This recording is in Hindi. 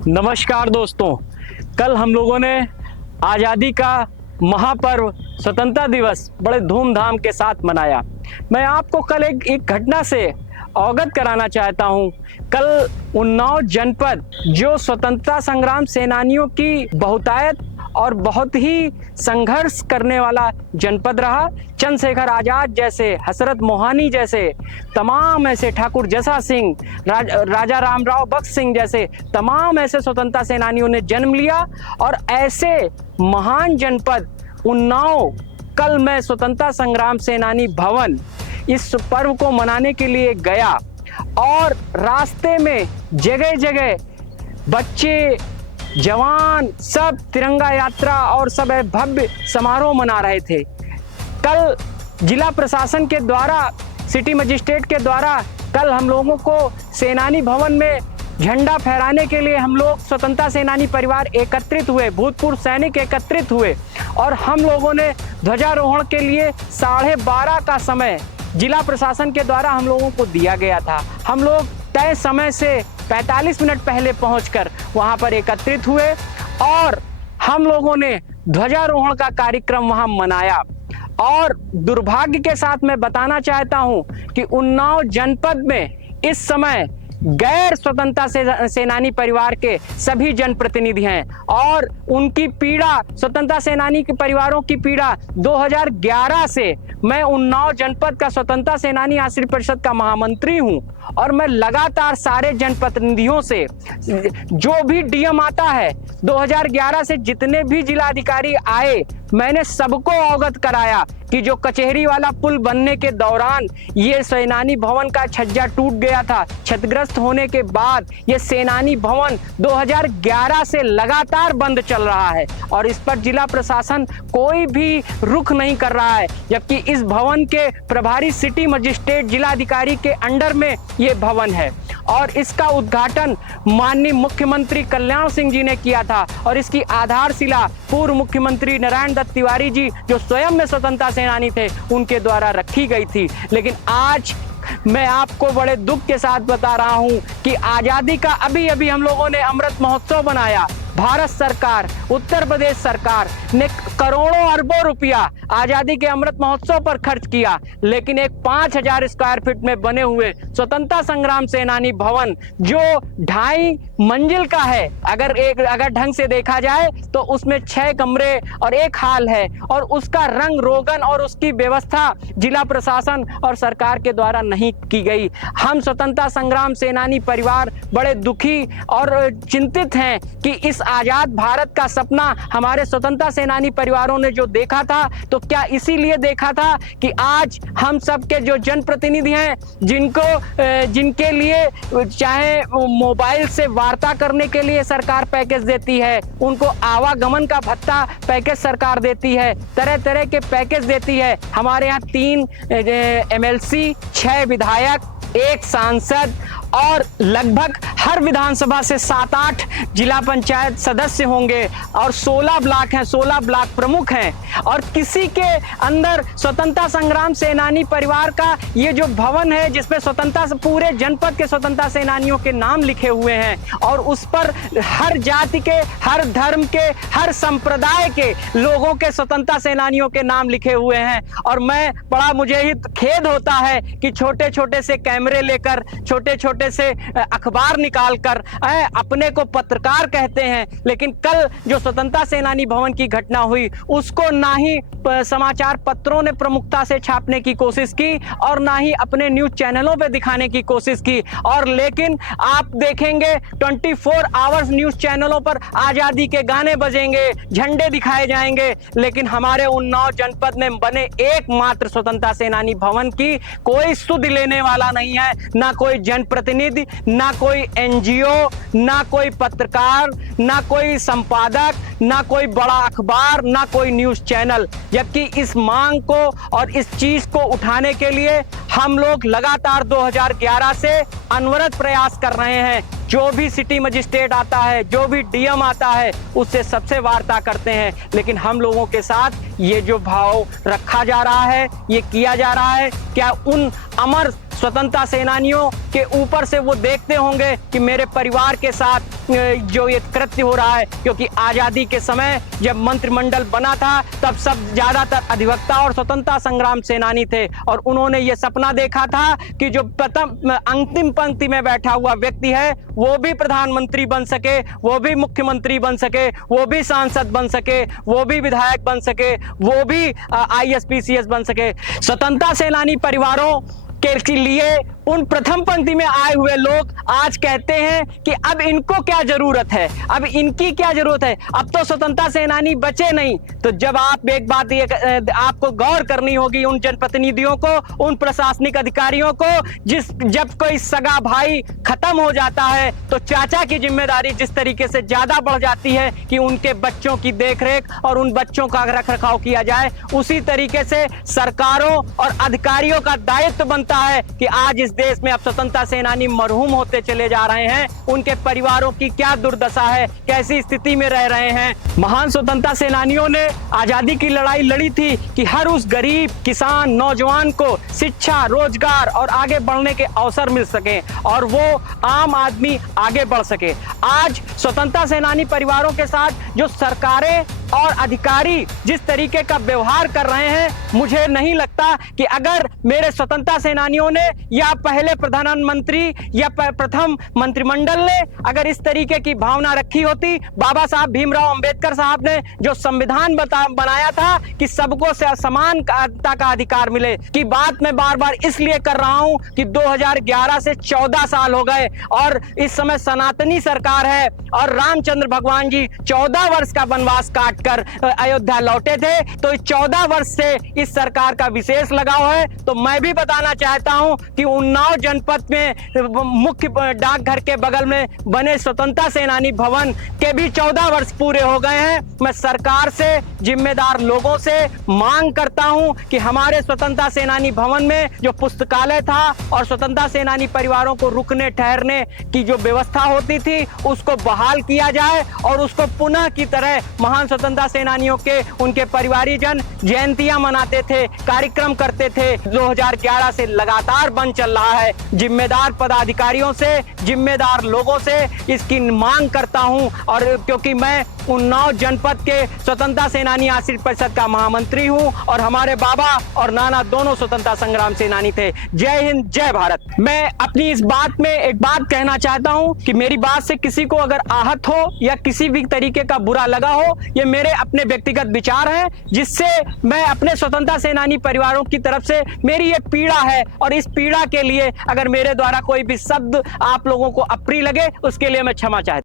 नमस्कार दोस्तों, कल हम लोगों ने आज़ादी का महापर्व स्वतंत्रता दिवस बड़े धूमधाम के साथ मनाया। मैं आपको कल एक घटना से अवगत कराना चाहता हूं। कल उन्नाव जनपद जो स्वतंत्रता संग्राम सेनानियों की बहुतायत और बहुत ही संघर्ष करने वाला जनपद रहा। चंद्रशेखर आजाद जैसे, हसरत मोहानी जैसे, तमाम ऐसे ठाकुर जसा सिंह, राजा रामराव बख्श सिंह जैसे तमाम ऐसे स्वतंत्रता सेनानियों ने जन्म लिया और ऐसे महान जनपद उन्नाव कल मैं स्वतंत्रता संग्राम सेनानी भवन इस पर्व को मनाने के लिए गया और रास्ते में जगह जगह बच्चे, जवान सब तिरंगा यात्रा और सब भव्य समारोह मना रहे थे। कल जिला प्रशासन के द्वारा, सिटी मजिस्ट्रेट के द्वारा कल हम लोगों को सेनानी भवन में झंडा फहराने के लिए हम लोग स्वतंत्रता सेनानी परिवार एकत्रित हुए, भूतपूर्व सैनिक एकत्रित हुए और हम लोगों ने ध्वजारोहण के लिए 12:30 का समय जिला प्रशासन के द्वारा हम लोगों को दिया गया था। हम लोग तय समय से 45 मिनट पहले पहुंचकर वहां पर एकत्रित हुए और हम लोगों ने ध्वजारोहण का कार्यक्रम वहां मनाया। और दुर्भाग्य के साथ मैं बताना चाहता हूं कि उन्नाव जनपद में इस समय गैर स्वतंत्रता सेनानी परिवार के सभी जनप्रतिनिधि हैं और उनकी पीड़ा, स्वतंत्रता सेनानी के परिवारों की पीड़ा 2011 से मैं उन्नाव जनपद का स्वतंत्रता सेनानी आश्रित परिषद का महामंत्री हूं और मैं लगातार सारे जनप्रतिनिधियों से, जो भी डीएम आता है 2011 से जितने भी जिलाधिकारी आए, मैंने सबको अवगत कराया कि जो कचहरी वाला पुल बनने के दौरान ये सेनानी भवन का छज्जा टूट गया था। क्षतिग्रस्त होने के बाद ये सेनानी भवन 2011 से लगातार बंद चल रहा है और इस पर जिला प्रशासन कोई भी रुख नहीं कर रहा है, जबकि इस भवन के प्रभारी सिटी मजिस्ट्रेट जिलाधिकारी के अंडर में ये भवन है और इसका उद्घाटन माननीय मुख्यमंत्री कल्याण सिंह जी ने किया था और इसकी आधारशिला पूर्व मुख्यमंत्री नारायण दत्त तिवारी जी, जो स्वयं में स्वतंत्रता सेनानी थे, उनके द्वारा रखी गई थी। लेकिन आज मैं आपको बड़े दुख के साथ बता रहा हूं कि आजादी का अभी हम लोगों ने अमृत महोत्सव बनाया। भारत सरकार, उत्तर प्रदेश सरकार ने करोड़ों अरबों रुपया आजादी के अमृत महोत्सव पर खर्च किया, लेकिन एक 5000 स्क्वायर फीट में बने हुए स्वतंत्रता संग्राम सेनानी भवन जो 2.5 मंजिल का है, अगर ढंग से देखा जाए तो उसमें 6 कमरे और 1 हाल है और उसका रंग रोगन और उसकी व्यवस्था जिला प्रशासन और सरकार के द्वारा नहीं की गई। हम स्वतंत्रता संग्राम सेनानी परिवार बड़े दुखी और चिंतित हैं कि इस आजाद भारत का सपना हमारे स्वतंत्रता सेनानी परिवारों ने जो देखा था, तो क्या इसीलिए देखा था कि आज हम सबके जो जनप्रतिनिधि हैं, जिनके लिए चाहे मोबाइल से वार्ता करने के लिए सरकार पैकेज देती है, उनको आवागमन का भत्ता पैकेज सरकार देती है, तरह तरह के पैकेज देती है। हमारे यहाँ 3 MLC, 6 विधायक, 1 सांसद और लगभग हर विधानसभा से 7-8 जिला पंचायत सदस्य होंगे और 16 ब्लॉक हैं, 16 ब्लॉक प्रमुख हैं और किसी के अंदर स्वतंत्रता संग्राम सेनानी परिवार का ये जो भवन है, जिसमें स्वतंत्रता पूरे जनपद के स्वतंत्रता सेनानियों के नाम लिखे हुए हैं और उस पर हर जाति के, हर धर्म के, हर संप्रदाय के लोगों के स्वतंत्रता सेनानियों के नाम लिखे हुए हैं। और मुझे ही खेद होता है कि छोटे छोटे से कैमरे लेकर, छोटे छोटे से अखबार निकालकर अपने को पत्रकार कहते हैं, लेकिन कल जो स्वतंत्रता सेनानी भवन की घटना हुई उसको ना ही समाचार पत्रों ने प्रमुखता से छापने की कोशिश की और ना ही अपने न्यूज चैनलों पे दिखाने की कोशिश की। और लेकिन आप देखेंगे 24 आवर्स न्यूज चैनलों पर आजादी के गाने बजेंगे, झंडे दिखाए जाएंगे, लेकिन हमारे उन्नाव जनपद में बने एकमात्र स्वतंत्रता सेनानी भवन की कोई सुध लेने वाला नहीं है, ना कोई जनप्रतिनिधि, ना कोई NGO, ना कोई पत्रकार, ना कोई संपादक, ना कोई बड़ा अखबार, ना कोई न्यूज चैनल। जबकि इस मांग को और इस चीज को उठाने के लिए हम लोग लगातार 2011 से अनवरत प्रयास कर रहे हैं। जो भी सिटी मजिस्ट्रेट आता है, जो भी डीएम आता है, उससे सबसे वार्ता करते हैं, लेकिन हम लोगों के साथ ये जो भाव रखा जा रहा है, ये किया जा रहा है, क्या उन अमर स्वतंत्रता सेनानियों के ऊपर से वो देखते होंगे कि मेरे परिवार के साथ जो ये कृत्य हो रहा है, क्योंकि आजादी के समय जब मंत्रिमंडल बना था तब सब ज्यादातर अधिवक्ता और स्वतंत्रता संग्राम सेनानी थे, और उन्होंने ये सपना देखा था कि जो प्रथम अंतिम पंक्ति में बैठा हुआ व्यक्ति है वो भी प्रधानमंत्री बन सके, वो भी मुख्यमंत्री बन सके, वो भी सांसद बन सके, वो भी विधायक बन सके, वो भी आईएएस पीसीएस बन सके। स्वतंत्रता सेनानी परिवारों के लिए उन प्रथम पंक्ति में आए हुए लोग आज कहते हैं कि अब इनको क्या जरूरत है, अब इनकी क्या जरूरत है, अब तो स्वतंत्रता सेनानी बचे नहीं। तो जब आप एक बात ये आपको गौर करनी होगी उन जनप्रतिनिधियों को, उन प्रशासनिक अधिकारियों को, जब कोई सगा भाई खत्म हो जाता है तो चाचा की जिम्मेदारी जिस तरीके से ज्यादा बढ़ जाती है कि उनके बच्चों की देखरेख और उन बच्चों का रख रखाव किया जाए, उसी तरीके से सरकारों और अधिकारियों का दायित्व बनता है कि आज इस देश में अब स्वतंत्रता सेनानी मरहूम होते चले जा रहे हैं, उनके परिवारों की क्या दुर्दशा है, कैसी स्थिति में रह रहे हैं। महान स्वतंत्रता सेनानियों ने आजादी की लड़ाई लड़ी थी कि हर उस गरीब किसान नौजवान को शिक्षा, रोजगार और आगे बढ़ने के अवसर मिल सके और वो आम आदमी आगे बढ़ सके। आज स्वतंत्रता सेनानी परिवारों के साथ जो सरकारें और अधिकारी जिस तरीके का व्यवहार कर रहे हैं, मुझे नहीं लगता कि अगर मेरे स्वतंत्रता सेनानियों ने या पहले प्रधानमंत्री या प्रथम मंत्रिमंडल ने अगर इस तरीके की भावना रखी होती, बाबा साहब भीमराव अंबेडकर साहब ने जो संविधान बनाया था कि सबको समानता का अधिकार मिले, की बात मैं बार बार इसलिए कर रहा हूं कि 2011 से 14 साल हो गए और इस समय सनातनी सरकार है और रामचंद्र भगवान जी 14 वर्ष का वनवास काटकर अयोध्या लौटे थे। तो 14 वर्ष से इस सरकार का विशेष लगाव है। तो मैं भी बताना चाहता हूं कि उन्नाव जनपद में मुख्य डाकघर के बगल में बने स्वतंत्रता सेनानी भवन के भी 14 वर्ष पूरे हो गए हैं। मैं सरकार से, जिम्मेदार लोगों से मांग करता हूं कि हमारे स्वतंत्रता सेनानी भवन में जो पुस्तकालय था और स्वतंत्रता सेनानी परिवारों को रुकने ठहरने की जो व्यवस्था होती थी उसको बहाल किया जाए और उसको पुनः की तरह महान स्वतंत्रता सेनानियों के उनके परिवारीजन जयंतियां मनाते थे, कार्यक्रम करते थे। 2011 से लगातार बंद चल रहा है। जिम्मेदार पदाधिकारियों से, जिम्मेदार लोगों से इसकी मांग करता हूं और क्योंकि मैं उन्नाव जनपद के स्वतंत्रता सेनानी आश्रित परिषद का महामंत्री हूं और हमारे बाबा और नाना दोनों स्वतंत्रता संग्राम सेनानी थे। जय हिंद, जय भारत। मैं अपनी इस बात में एक बात कहना चाहता हूं कि मेरी बात से किसी को अगर आहत हो या किसी भी तरीके का बुरा लगा हो, ये मेरे अपने व्यक्तिगत विचार हैं, जिससे मैं अपने स्वतंत्रता सेनानी परिवारों की तरफ से मेरी ये पीड़ा है और इस पीड़ा के लिए अगर मेरे द्वारा कोई भी शब्द आप लोगों को अप्रिय लगे उसके लिए मैं क्षमा चाहता हूं।